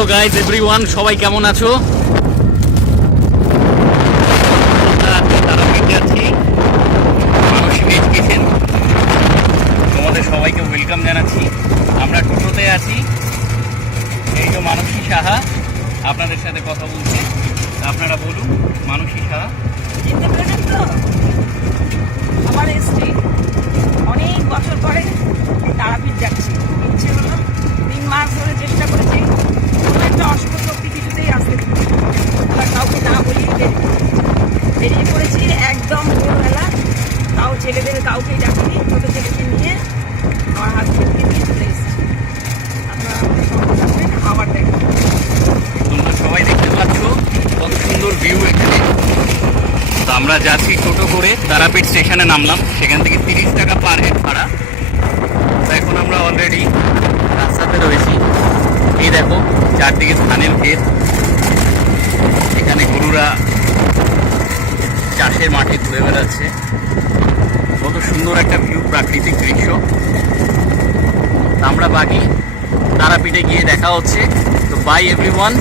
Hello guys everyone, সবাই কেমন আছো? তারাপীঠ যাচ্ছি, মানসিক এডুকেশন। তোমাদের সবাইকে ওয়েলকাম জানাচ্ছি। আমরা টোটোতে আছি, এই তো মানসী সাহা আপনাদের সাথে কথা বলছে। আপনারা বলুন, মানসী সাহা চিনতে পেরেছেন তো? আমার স্ত্রী অনেক বছর পরে তারাপীঠ যাচ্ছি। ইচ্ছে হলো 3 মাস ধরে চেষ্টা করেছি, কোনো একটা অশুভ শক্তি কিছুতেই আসতে দিচ্ছি, এবার কাউকে না বলিয়ে বেরিয়ে পড়েছি একদম ভোরবেলা। তাও ছেলেদের কাউকেই ডাকিনি, ছোটো ছেলেকে নিয়ে আমার হাজবেন্ডকে নিয়ে চলে এসেছি। আপনারা আমাদের সঙ্গে যাবেন, আবার দেখবেন। তোমরা সবাই দেখতে পাচ্ছ কত সুন্দর ভিউ এখানে। তো আমরা যাচ্ছি টোটো করে, তারাপীঠ স্টেশনে নামলাম, সেখান থেকে 30 টাকা পার হেড ভাড়া। তো এখন আমরা অলরেডি রাস্তাতে রয়েছি। এই দেখো চারদিকে ধানের ক্ষেত, এখানে গরুরা চাষের মাঠে ঘুরে বেড়াচ্ছে। কত সুন্দর একটা ভিউ, প্রাকৃতিক দৃশ্য। আমরা বাকি তারাপীঠে গিয়ে দেখা হচ্ছে। তো বাই এভরিওয়ান।